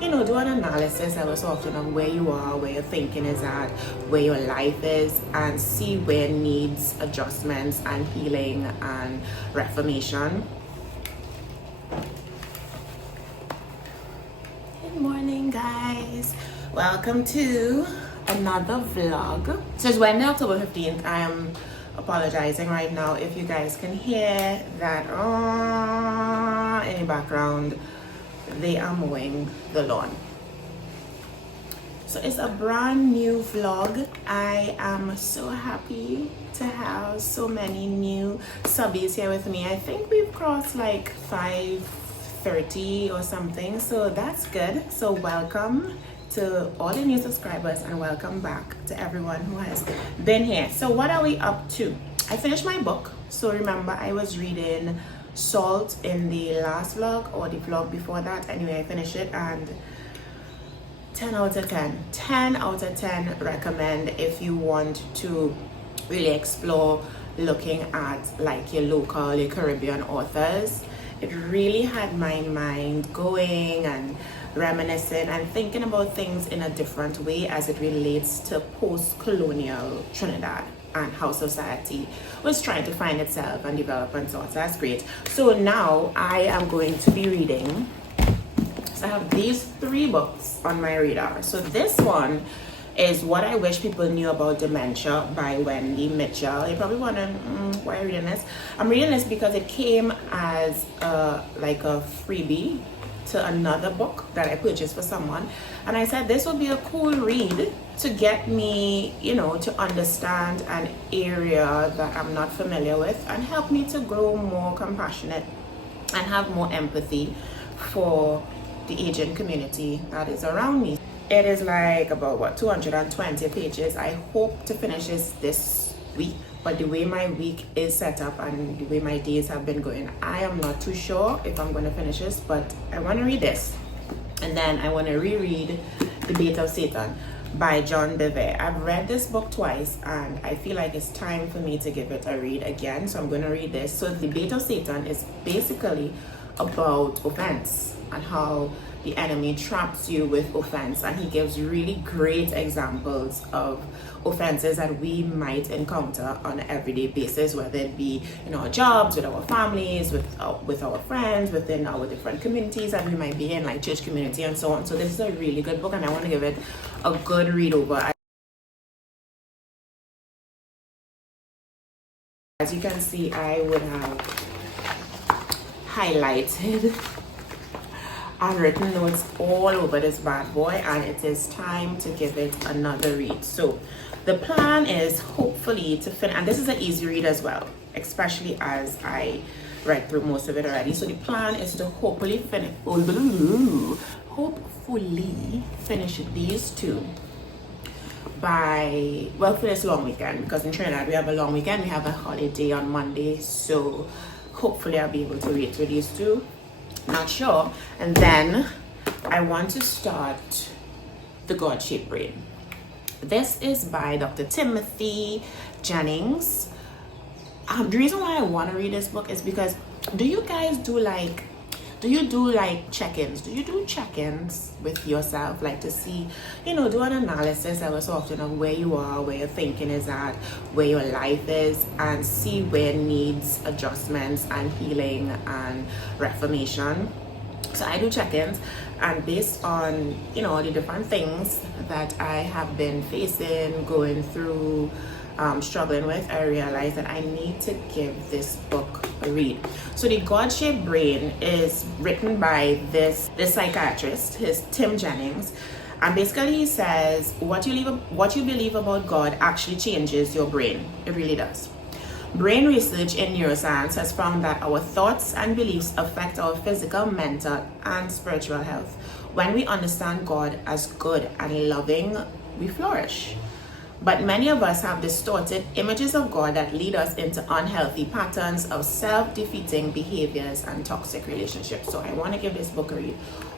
do an analysis ever so often of where you are, where your thinking is at, where your life is, and see where needs adjustments and healing and reformation. Good morning, guys. Welcome to another vlog. So it's Wednesday, October 15th. I am apologizing right now if you guys can hear that in the background. They are mowing the lawn. So it's a brand new vlog. I am so happy to have so many new subbies here with me. I think we've crossed like 530 or something, so that's good. So welcome to all the new subscribers and welcome back to everyone who has been here. So what are we up to? I finished my book. So remember, I was reading Salt in the last vlog or the vlog before that. Anyway, I finished it and 10 out of 10 out of 10 recommend if you want to really explore looking at like your local, your Caribbean authors. It really had my mind going and reminiscing and thinking about things in a different way as it relates to post-colonial Trinidad and how society was trying to find itself and develop and so on. So that's great. So now I am going to be reading. So I have these 3 books on my radar. So this one is What I Wish People Knew About Dementia by Wendy Mitchell. You're probably wondering why I'm reading this. I'm reading this because it came as like a freebie to another book that I purchased for someone, and I said this would be a cool read to get me, to understand an area that I'm not familiar with and help me to grow more compassionate and have more empathy for the Asian community that is around me. It is like about 220 pages. I hope to finish this week, but the way my week is set up and the way my days have been going, I am not too sure if I'm going to finish this, but I want to read this. And then I want to reread The Bait of Satan by John Bevere. I've read this book twice and I feel like it's time for me to give it a read again, so I'm going to read this. So The Bait of Satan is basically about offense and how the enemy traps you with offense, and he gives really great examples of offenses that we might encounter on an everyday basis, whether it be in our jobs, with our families, with our friends, within our different communities that we might be in, like church community and so on. So this is a really good book and I want to give it a good read over. As you can see, I would have highlighted and written notes all over this bad boy, and it is time to give it another read. So the plan is hopefully to finish, and this is an easy read as well, especially as I read through most of it already. So the plan is to hopefully finish these 2 by, for this long weekend, because in Trinidad we have a long weekend, we have a holiday on Monday, so hopefully I'll be able to read through these 2. Not sure. And then I want to start The God-Shaped Brain. This is by Dr. Timothy Jennings. The reason why I want to read this book is because do you guys do check-ins? Do you do check-ins with yourself, like to see, do an analysis ever so often of where you are, where your thinking is at, where your life is, and see where needs adjustments and healing and reformation? So I do check-ins, and based on all the different things that I have been facing, going through, struggling with, I realized that I need to give this book a read. So The God-Shaped Brain is written by this psychiatrist, his Tim Jennings, and basically he says what you believe about God actually changes your brain. It really does. Brain research in neuroscience has found that our thoughts and beliefs affect our physical, mental, and spiritual health. When we understand God as good and loving, we flourish. But many of us have distorted images of God that lead us into unhealthy patterns of self-defeating behaviors and toxic relationships. So I want to give this book a read.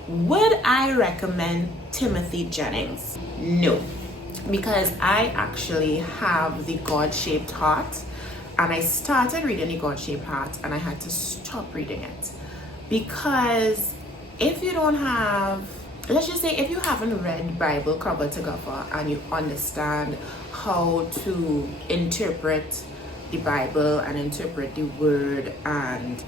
Would I recommend Timothy Jennings? No, because I actually have the God-Shaped Heart, and I started reading the God-Shaped Heart and I had to stop reading it because if you don't have let's just say if you haven't read Bible cover to cover and you understand how to interpret the Bible and interpret the word and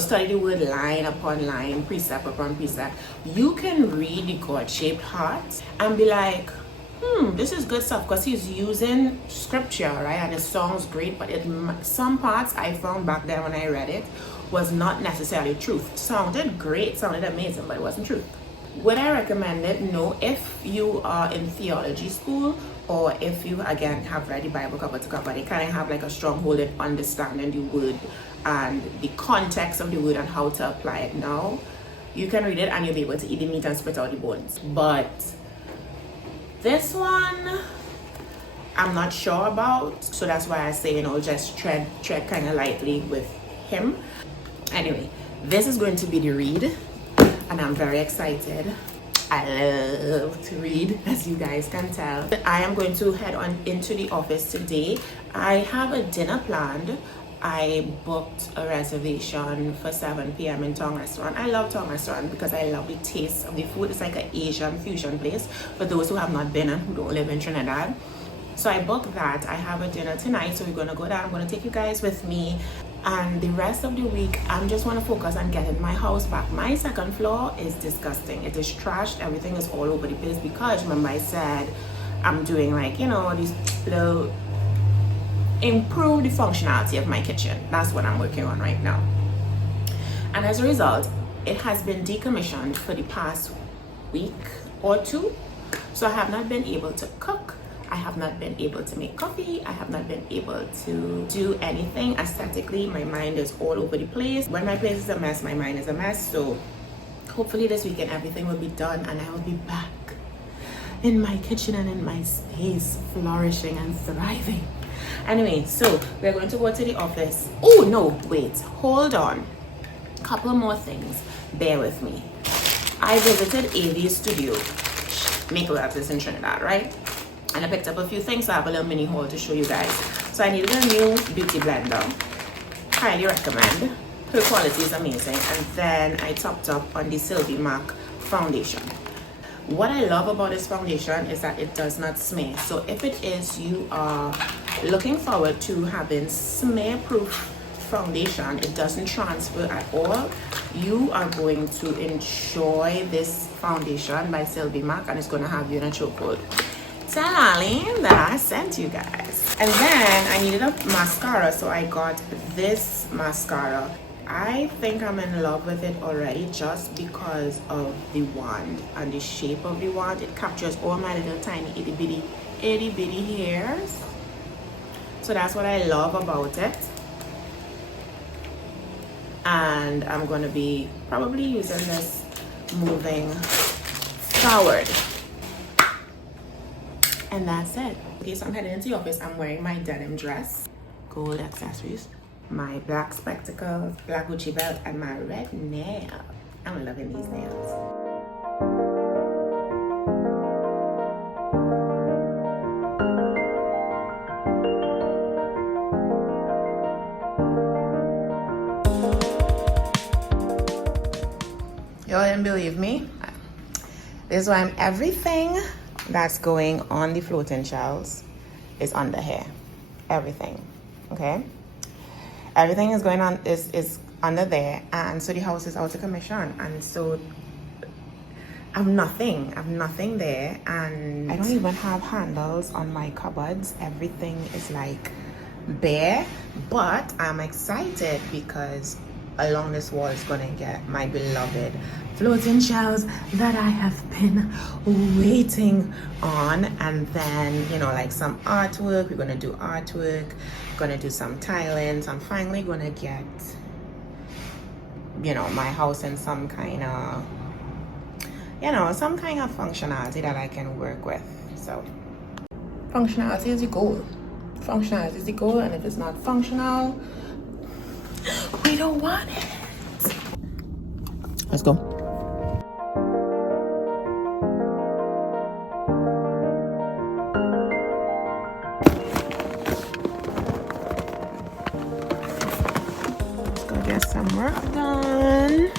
study the word line upon line, precept upon precept, you can read the God-shaped heart and be like, this is good stuff, because he's using scripture, right? And it sounds great, but some parts I found back then when I read it was not necessarily truth. Sounded great, sounded amazing, but it wasn't truth. Would I recommend it? No. If you are in theology school, or if you again have read the Bible cover to cover, they kind of have like a stronghold in understanding the word and the context of the word and how to apply it now, you can read it and you'll be able to eat the meat and spit out the bones. But this one I'm not sure about, so that's why I say, just tread kind of lightly with him. Anyway, this is going to be the read, and I'm very excited. I love to read, as you guys can tell. I am going to head on into the office today. I have a dinner planned. I booked a reservation for 7 p.m. in Tong Restaurant. I love Tong Restaurant because I love the taste of the food. It's like an Asian fusion place for those who have not been and who don't live in Trinidad. So I booked that. I have a dinner tonight, so we're going to go there. I'm going to take you guys with me. And the rest of the week, I just want to focus on getting my house back. My second floor is disgusting. It is trashed. Everything is all over the place because, remember I said, I'm doing like, these little improve the functionality of my kitchen. That's what I'm working on right now. And as a result, it has been decommissioned for the past week or two. So I have not been able to cook. I have not been able to make coffee. I have not been able to do anything aesthetically. My mind is all over the place. When my place is a mess, my mind is a mess. So hopefully this weekend everything will be done and I will be back in my kitchen and in my space, flourishing and thriving. Anyway, so we're going to go to the office. Oh no, wait, hold on. Couple more things. Bear with me. I visited AV's studio, makeup artist in Trinidad, right? And I picked up a few things, so I have a little mini haul to show you guys. So I needed a new beauty blender. Highly recommend. Her quality is amazing. And then I topped up on the Sylvie Mac foundation. What I love about this foundation is that it does not smear. So if it is you are looking forward to having smear-proof foundation, it doesn't transfer at all, you are going to enjoy this foundation by Sylvie Mac, and it's going to have you in a chokehold. Tell Arlene that I sent you guys. And then I needed a mascara, so I got this mascara. I think I'm in love with it already just because of the wand and the shape of the wand. It captures all my little tiny itty bitty hairs. So that's what I love about it. And I'm going to be probably using this moving forward. And that's it. Okay, so I'm heading into the office. I'm wearing my denim dress, gold accessories, my black spectacles, black Gucci belt, and my red nail. I'm loving these nails. Y'all didn't believe me? This is why everything that's going on the floating shells is under here. Everything. Okay? Everything is going on is under there, and so the house is out of commission, and so I've nothing there, and I don't even have handles on my cupboards. Everything is like bare, but I'm excited because along this wall is gonna get my beloved floating shells that I have been waiting on, and then like some artwork. We're gonna do artwork, gonna do some tiling, so I'm finally gonna get my house in some kind of some kind of functionality that I can work with. So functionality is the goal. Functionality is the goal, and if it's not functional, we don't want it. Let's go. Let's go get some work done.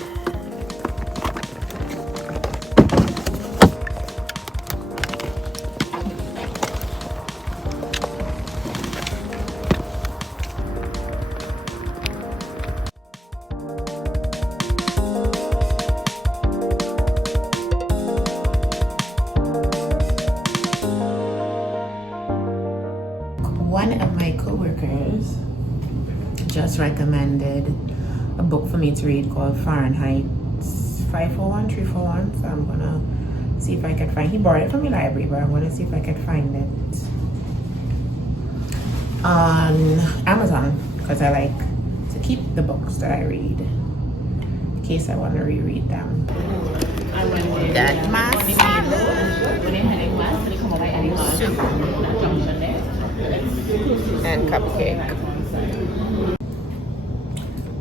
just recommended a book for me to read called Fahrenheit 541, 341. So I'm gonna see if I can find. He borrowed it from the library, but I'm gonna see if I can find it on Amazon because I like to keep the books that I read in case I want to reread them. That mask soup and cupcake.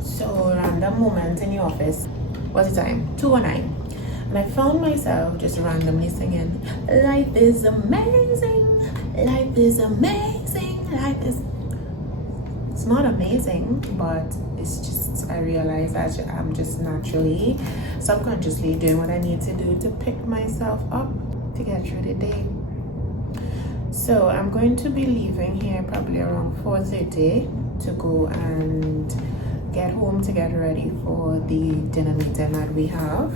So random moment in the office. What's the time? 2:09. And I found myself just randomly singing, "Life is amazing, life is amazing, life is..." It's not amazing, but it's just, I realize that I'm just naturally, subconsciously doing what I need to do to pick myself up to get through the day. So I'm going to be leaving here probably around 4:30 to go and get home to get ready for the dinner meeting that we have.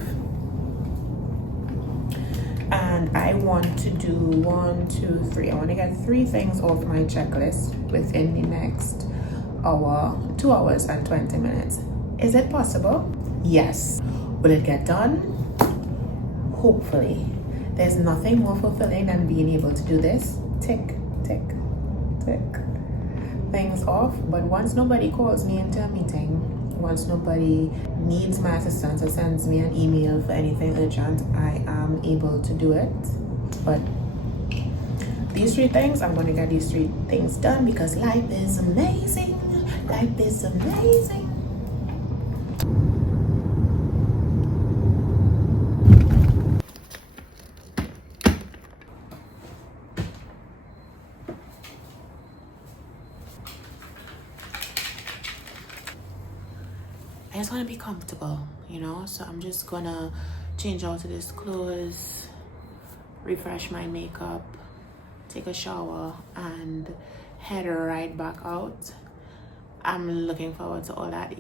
And I want to do 1, 2, 3. I want to get 3 things off my checklist within the next hour, 2 hours and 20 minutes. Is it possible? Yes. Will it get done? Hopefully. There's nothing more fulfilling than being able to do this. Tick, tick, tick things off. But once nobody calls me into a meeting, once nobody needs my assistance or sends me an email for anything urgent, I am able to do it. But these 3 things, I'm going to get these 3 things done because life is amazing. Life is amazing. I just want to be comfortable, you know, so I'm just gonna change out of this clothes, refresh my makeup, take a shower, and head right back out. I'm looking forward to all that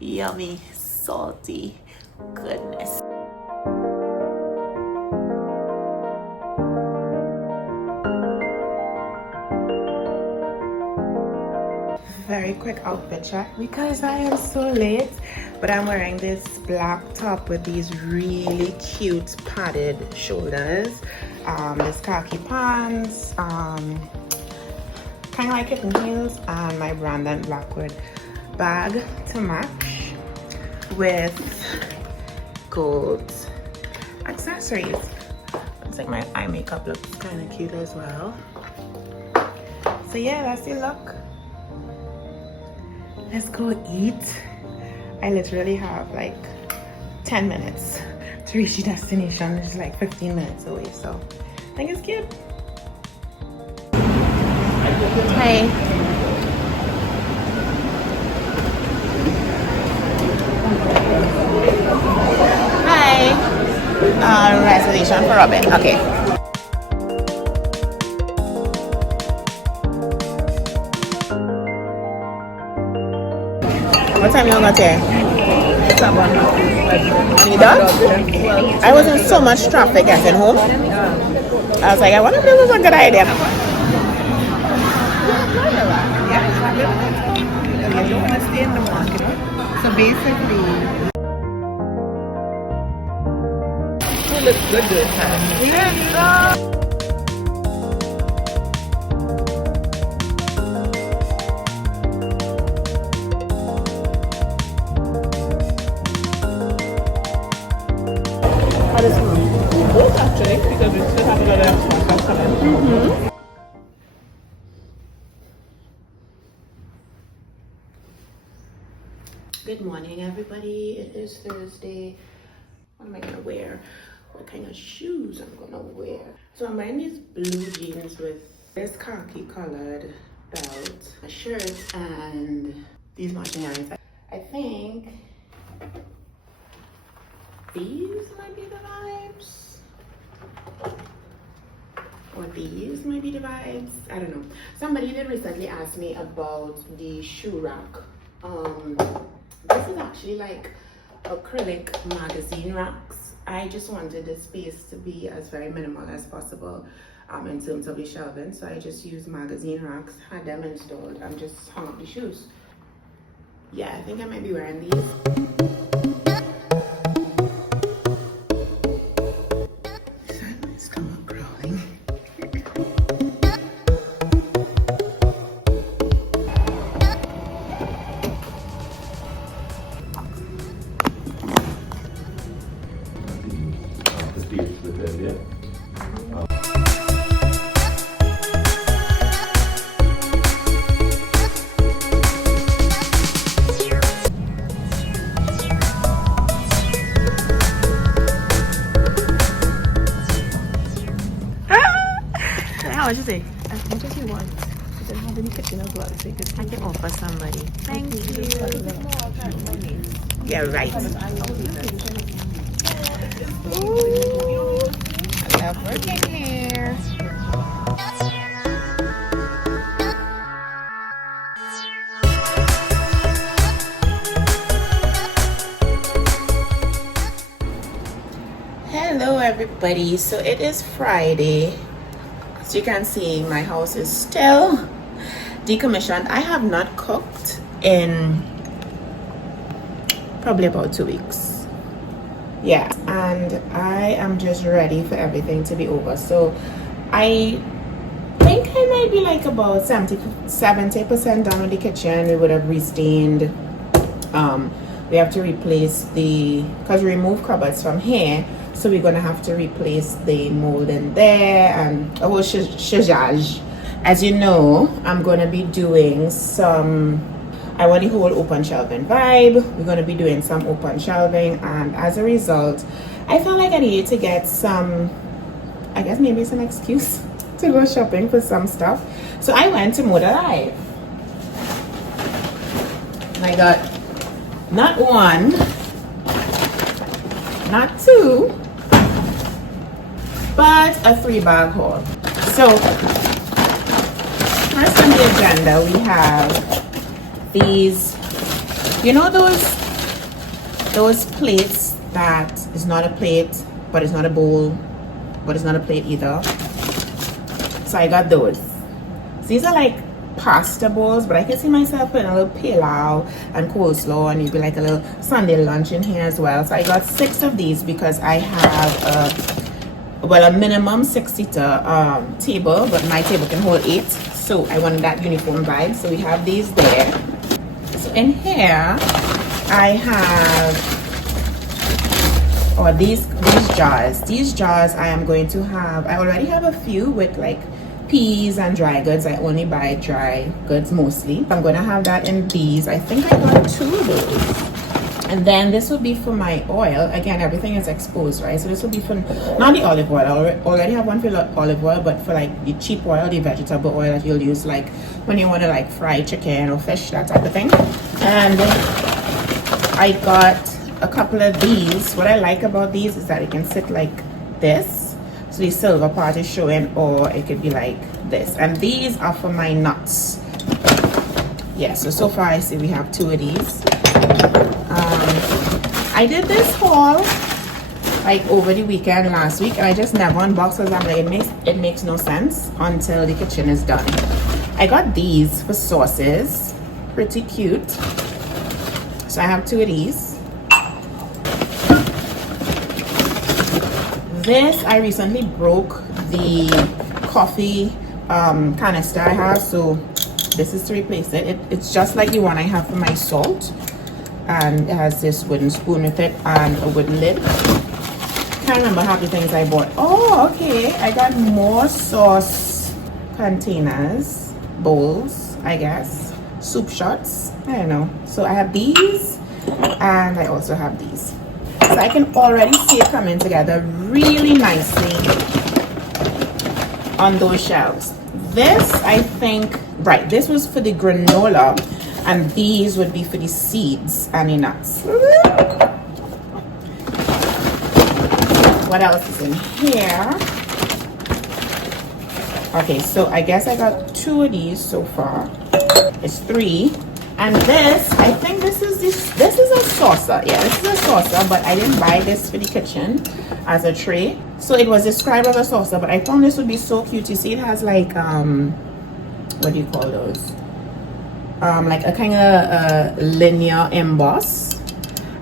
yummy, salty goodness. Very quick outfit check because I am so late, but I'm wearing this black top with these really cute padded shoulders, this khaki pants, kind of like kitten heels, and my Brandon Blackwood bag to match with gold accessories. Looks like my eye makeup looks kind of cute as well. So yeah, that's the look. Let's go eat. I literally have like 10 minutes to reach the destination. It's like 15 minutes away, so I think it's cute. Hey. Hi. Reservation for Robin. Okay. What time you got here? It's not one now. You done? I was in so much traffic getting home. I was like, I wonder if this is a good idea. You don't want to stay in the market. So basically, it looks good. Yeah. Both actually, because we still have a lot of extra coming. Good morning, everybody. It is Thursday. What am I gonna wear? What kind of shoes I'm gonna wear? So I'm wearing these blue jeans with this khaki colored belt, a shirt, and these matching earrings. I think these might be the vibes. Or these might be the vibes. I don't know. Somebody did recently ask me about the shoe rack. This is actually like acrylic magazine racks. I just wanted the space to be as very minimal as possible in terms of the shelving. So I just used magazine racks, had them installed, and just hung up the shoes. Yeah, I think I might be wearing these. Sorry, my stomach growling. How much is it? As much as you want. You can have in the kitchen as well. So you can I can offer somebody. Thank you. Yeah, right. Ooh, I love working here. Hello everybody, so it is Friday. As you can see, my house is still decommissioned. I have not cooked in probably about 2 weeks. Yeah, and I am just ready for everything to be over. So I think I might be like about 70% done with the kitchen. We would have restained. We have to replace because we removed cupboards from here, so we're gonna have to replace the mold in there and a whole shazage. As you know, I'm gonna be doing I want the whole open shelving vibe. We're gonna be doing some open shelving, and as a result, I felt like I needed to get I guess maybe it's an excuse to go shopping for some stuff. So I went to Moda Live. And I got not one, not two, but a 3-bag haul. So first on the agenda we have these, you know those plates that is not a plate, but it's not a bowl, but it's not a plate either. So I got those. So these are like pasta bowls, but I can see myself putting a little pilau and coleslaw, and maybe like a little Sunday lunch in here as well. So I got 6 of these because I have a minimum 6-seater table, but my table can hold 8. So I wanted that uniform vibe. So we have these there. So in here I have these jars. These jars I am going to have. I already have a few with like peas and dry goods. I only buy dry goods mostly. I'm gonna have that in these. I think I got 2 of those. And then this will be for my oil. Again, everything is exposed, right? So this will be for not the olive oil. I already have one for olive oil, but for like the cheap oil, the vegetable oil that you'll use like when you want to like fry chicken or fish, that type of thing. And I got a couple of these. What I like about these is that it can sit like this. So the silver part is showing, or it could be like this. And these are for my nuts. Yeah, so far I see we have 2 of these. I did this haul like over the weekend last week, and I just never unboxed because I'm like, it makes no sense until the kitchen is done. I got these for sauces. Pretty cute. So I have 2 of these. This, I recently broke the coffee canister I have, so this is to replace it. It's just like the one I have for my salt, and it has this wooden spoon with it and a wooden lid. Can't remember half the things I bought. Oh, okay, I got more sauce containers, bowls, I guess, soup shots, I don't know. So I have these, and I also have these. So I can already see it coming together really nicely on those shelves. This, I think, right, this was for the granola, and these would be for the seeds and the nuts. What else is in here? Okay, so I guess I got 2 of these so far. It's 3. And this, I think this is a saucer. Yeah, this is a saucer, but I didn't buy this for the kitchen as a tray. So it was described as a saucer, but I thought this would be so cute. You see, it has like what do you call those? like a kind of linear emboss.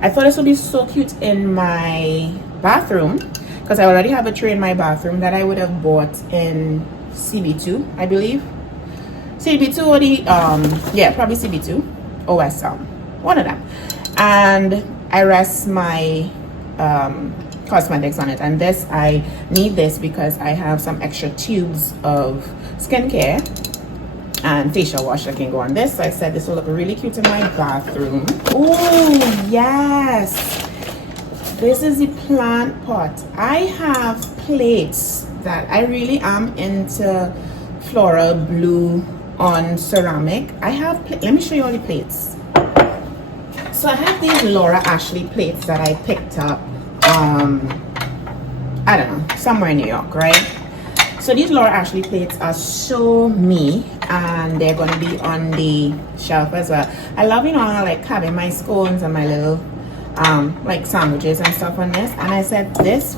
I thought this would be so cute in my bathroom because I already have a tray in my bathroom that I would have bought in CB2, I believe. CB2 or the yeah, probably CB2 or wholesome, one of them. And I rest my cosmetics on it, and this, I need this because I have some extra tubes of skincare and facial wash that can go on this. So I said this will look really cute in my bathroom. Oh yes, this is the plant pot. I have plates that I really am into floral blue on ceramic. I have, let me show you all the plates. So I have these Laura Ashley plates that I picked up I don't know, somewhere in New York, right? So these Laura Ashley plates are so me, and they're gonna be on the shelf as well. I love, you know, like having my scones and my little like sandwiches and stuff on this, and I said this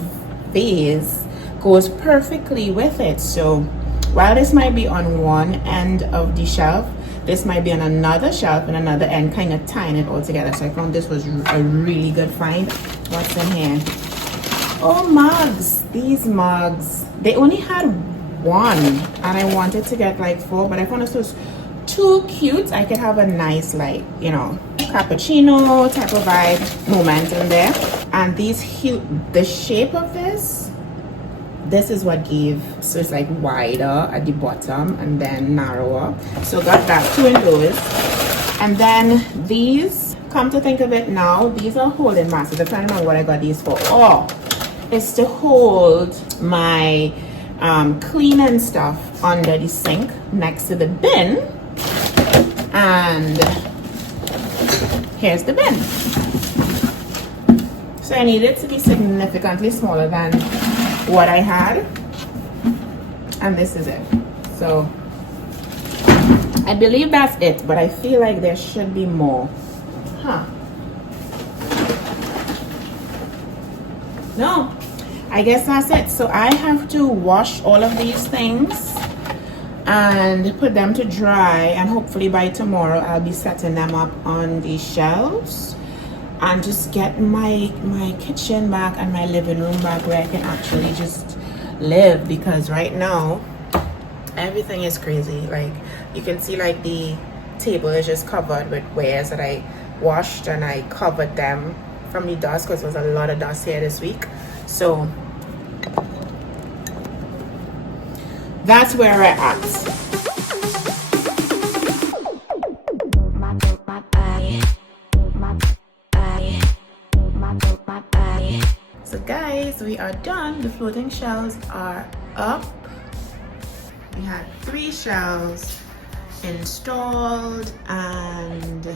vase goes perfectly with it. So while this might be on one end of the shelf, this might be on another shelf and another end, kind of tying it all together. So I found this was a really good find. What's in here? Oh, mugs. These mugs, they only had one and I wanted to get like 4, but I found this was too cute. I could have a nice, like, you know, cappuccino type of vibe moment in there. And these huge, the shape of this is what gave, so it's like wider at the bottom and then narrower. So got that, 2 in those. And then these, come to think of it now, these are holding masses, depending on what I got these for. Oh, it's to hold my cleaning stuff under the sink next to the bin. And here's the bin. So I need it to be significantly smaller than what I had, and this is it. So I believe that's it, but I feel like there should be more. No, I guess that's it. So I have to wash all of these things and put them to dry, and hopefully by tomorrow I'll be setting them up on the shelves and just get my kitchen back and my living room back where I can actually just live, because right now everything is crazy. Like you can see, like the table is just covered with wares that I washed, and I covered them from the dust because there was a lot of dust here this week. So that's where we're at. So guys, we are done. The floating shelves are up. We had 3 shelves installed, and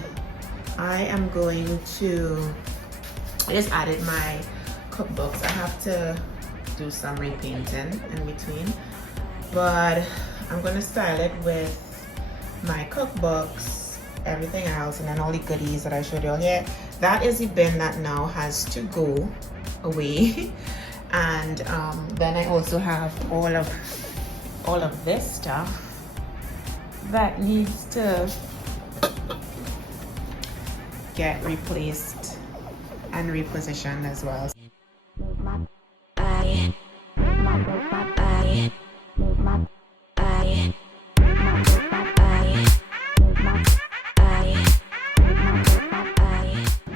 I am going to, I just added my cookbooks. I have to do some repainting in between, but I'm gonna style it with my cookbooks, everything else, and then all the goodies that I showed you all here. That is the bin that now has to go away. And then I also have all of this stuff that needs to get replaced and repositioned as well.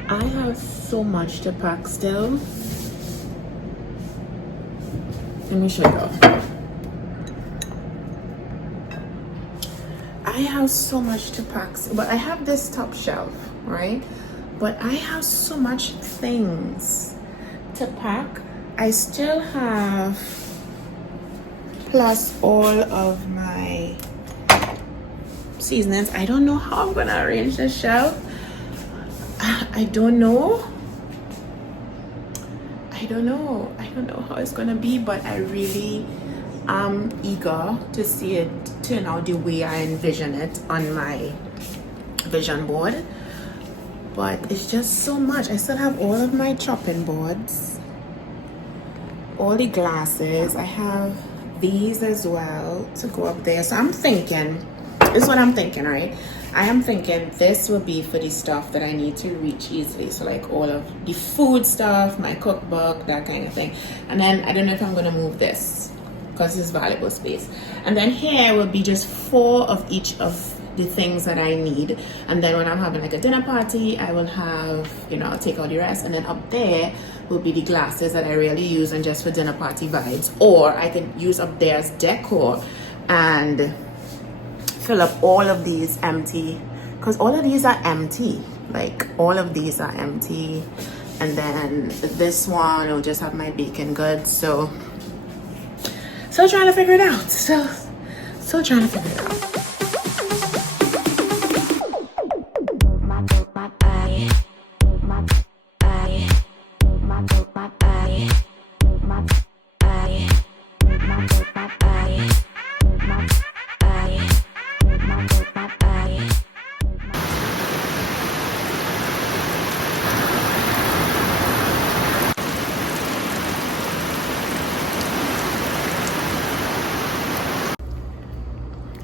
I have so much to pack still. Let me show you. I have so much to pack, but I have this top shelf, right? But I have so much things to pack. I still have, plus all of my seasonings. I don't know how I'm gonna arrange the shelf. I don't know how it's gonna be, but I really am eager to see it turn out the way I envision it on my vision board. But it's just so much. I still have all of my chopping boards, all the glasses. I have these as well to go up there. So I'm thinking, this is what I'm thinking, right? I am thinking this will be for the stuff that I need to reach easily. So like all of the food stuff, my cookbook, that kind of thing. And then I don't know if I'm gonna move this because it's valuable space. And then here will be just 4 of each of the things that I need. And then when I'm having like a dinner party, I will have, you know, I'll take out the rest. And then up there will be the glasses that I really use and just for dinner party vibes. Or I could use up there as decor and fill up all of these empty, because all of these are empty. Like all of these are empty. And then this one will just have my baking goods. So trying to figure it out. So trying to figure it out.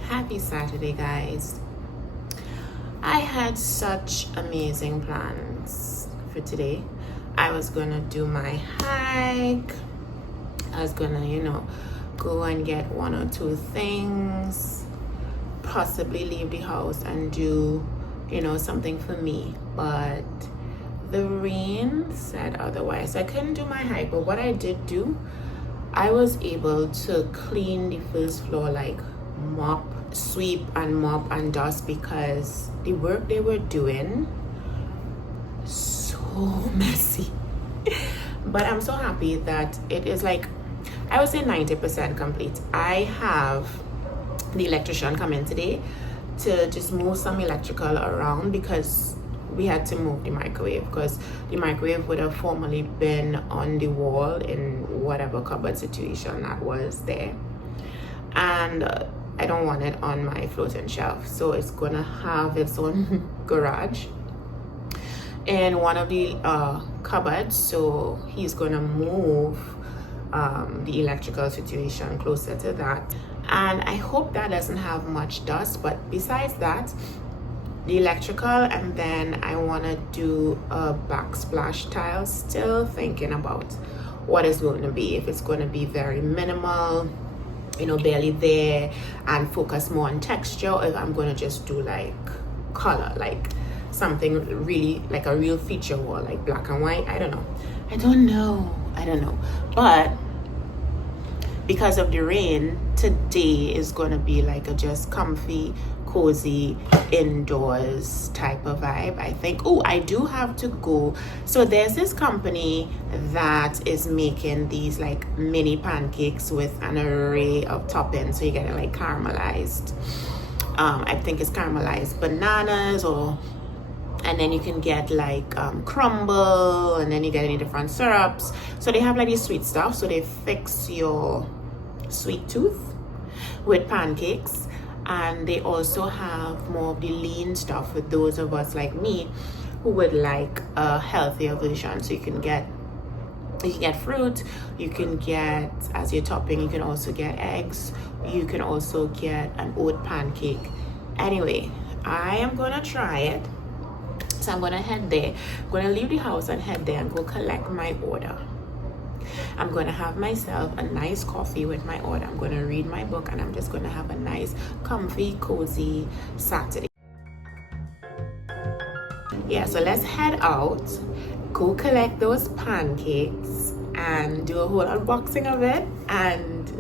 Happy Saturday, guys. I had such amazing plans for today. I was gonna do my hike. I was gonna, you know, go and get 1 or 2 things, possibly leave the house and do, you know, something for me. But the rain said otherwise. I couldn't do my hike, but what I did do, I was able to clean the first floor, like sweep and mop and dust, because the work they were doing so messy. But I'm so happy that it is, like, I would say 90% complete. I have the electrician come in today to just move some electrical around, because we had to move the microwave, because the microwave would have formerly been on the wall in whatever cupboard situation that was there, and I don't want it on my floating shelf, so it's gonna have its own garage in one of the cupboards. So he's gonna move the electrical situation closer to that, and I hope that doesn't have much dust. But besides that, the electrical, and then I want to do a backsplash tile. Still thinking about what it's going to be, if it's going to be very minimal, you know, barely there, and focus more on texture, or if I'm going to just do like color, like something really like a real feature wall, like black and white. I don't know. But because of the rain, today is going to be like a just comfy, cozy, indoors type of vibe, I think. Oh, I do have to go. So there's this company that is making these like mini pancakes with an array of toppings. So you get it like caramelized. I think it's caramelized bananas, and then you can get like crumble, and then you get any different syrups. So they have like these sweet stuff, so they fix your sweet tooth with pancakes. And they also have more of the lean stuff for those of us like me who would like a healthier version. So you can get fruit, you can get, as your topping, you can also get eggs, you can also get an oat pancake. Anyway, I am gonna try it. So I'm gonna head there. I'm gonna leave the house and head there and go collect my order. I'm going to have myself a nice coffee with my order. I'm going to read my book, and I'm just going to have a nice, comfy, cozy Saturday. Yeah, so let's head out, go collect those pancakes, and do a whole unboxing of it, and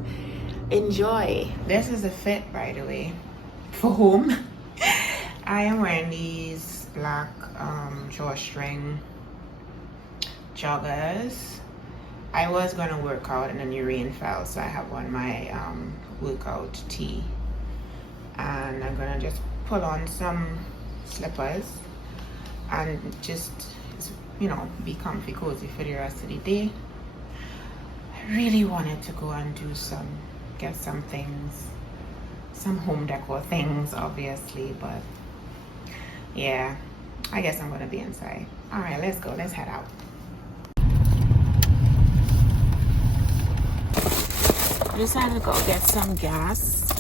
enjoy. This is a fit, by the way, for home. I am wearing these black drawstring joggers. I was going to work out, and then the rain fell, so I have on my workout tee, and I'm going to just pull on some slippers and just, you know, be comfy, cozy for the rest of the day. I really wanted to go and get some things, some home decor things, obviously, but yeah, I guess I'm going to be inside. All right, let's go. Let's head out. I decided to go get some gas.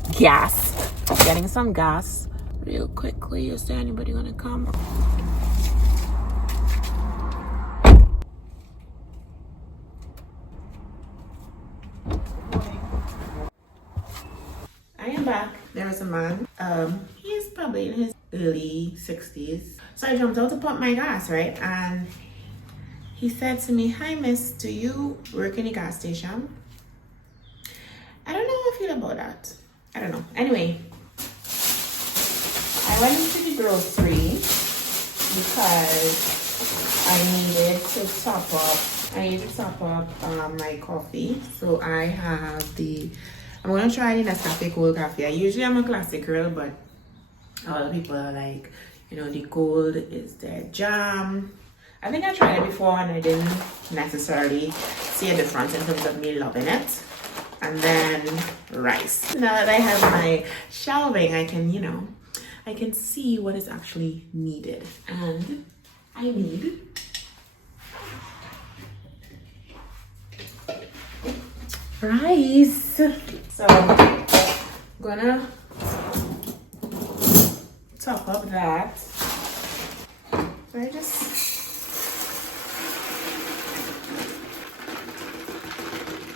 Getting some gas real quickly. Is there anybody gonna come? I am back. There was a man. He's probably in his early 60s. So I jumped out to pump my gas, right? And he said to me, "Hi miss, do you work in a gas station?" I don't know how I feel about that. I don't know. Anyway, I went into the grocery because I needed to top up. My coffee. So I have I'm gonna try the Nescafe cold coffee. I usually am a classic girl, but a lot of people are like, the cold is their jam. I think I tried it before and I didn't necessarily see a difference in terms of me loving it. And then rice. Now that I have my shelving, I can see what is actually needed. And I need rice. So I'm gonna top up that. So I just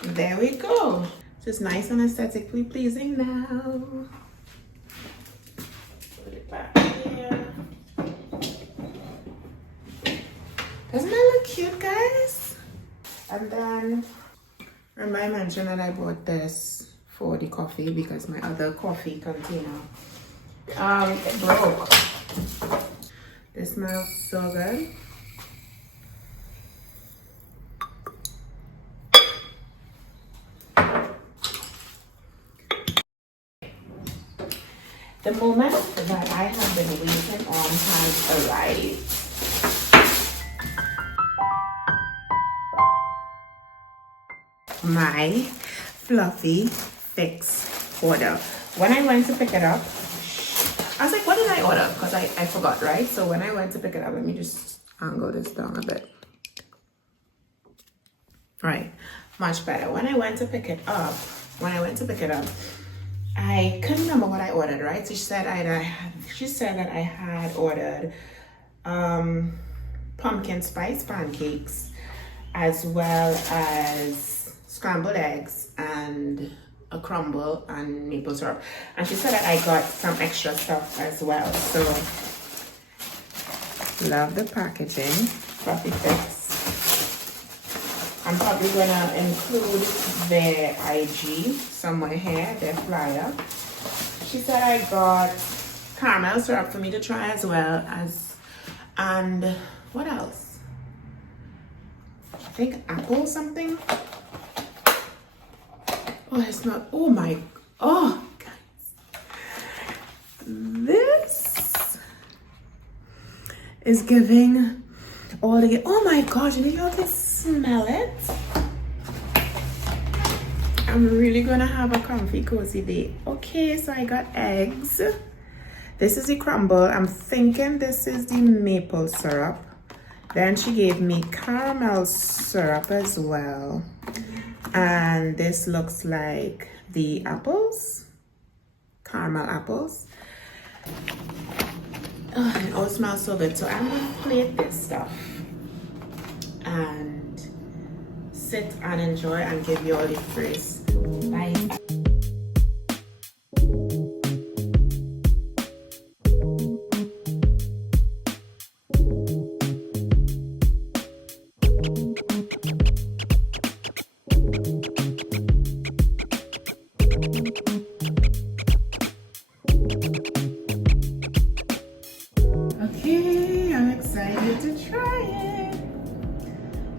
there we go. Just nice and aesthetically pleasing now. Put it back here. Doesn't that look cute, guys? And then remember I mentioned that I bought this for the coffee because my other coffee container it broke. This smells so good. The moment that I have been waiting on has arrived. My fluffy fix order. When I went to pick it up, I was like, what did I order? Because I forgot, right? So when I went to pick it up, let me just angle this down a bit. Right, much better. When I went to pick it up, I couldn't remember what I ordered, right? So she said that I had ordered pumpkin spice pancakes as well as scrambled eggs and a crumble and maple syrup. And she said that I got some extra stuff as well. So love the packaging, Fluffy Fix. I'm probably gonna include their IG somewhere here, their flyer. She said I got caramel syrup for me to try as well as, and what else? I think apple something. Oh, it's not, oh guys. This is giving all the, oh my gosh, did y'all can smell it? I'm really gonna have a comfy, cozy day. Okay, so I got eggs. This is the crumble. I'm thinking this is the maple syrup. Then she gave me caramel syrup as well. And this looks like the apples, caramel apples. Oh, it all smells so good. So I'm gonna plate this stuff and sit and enjoy and give you all the praise. Bye. Okay, I'm excited to try it.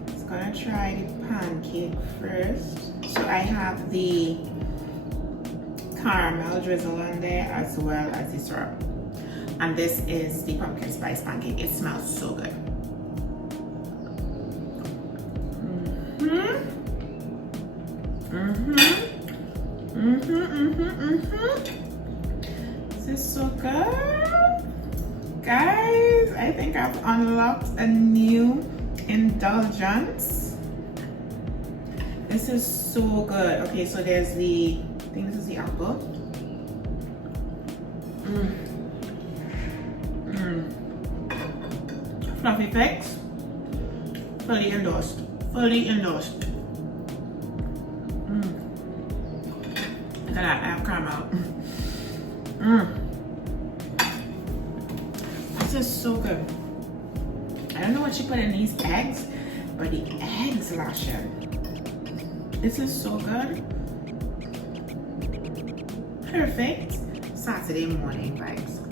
Just gonna try the pancake first. So I have the caramel drizzle on there as well as the syrup. And this is the pumpkin spice pancake. It smells so good. This is so good. Guys, I think I've unlocked a new indulgence. This is so good. Okay, so there's I think this is the apple. Fluffy effects. Fully endorsed. Fully endorsed. Look at that, I have caramel. This is so good. I don't know what she put in these eggs, but the eggs, Lasha. This is so good. Perfect Saturday morning vibes.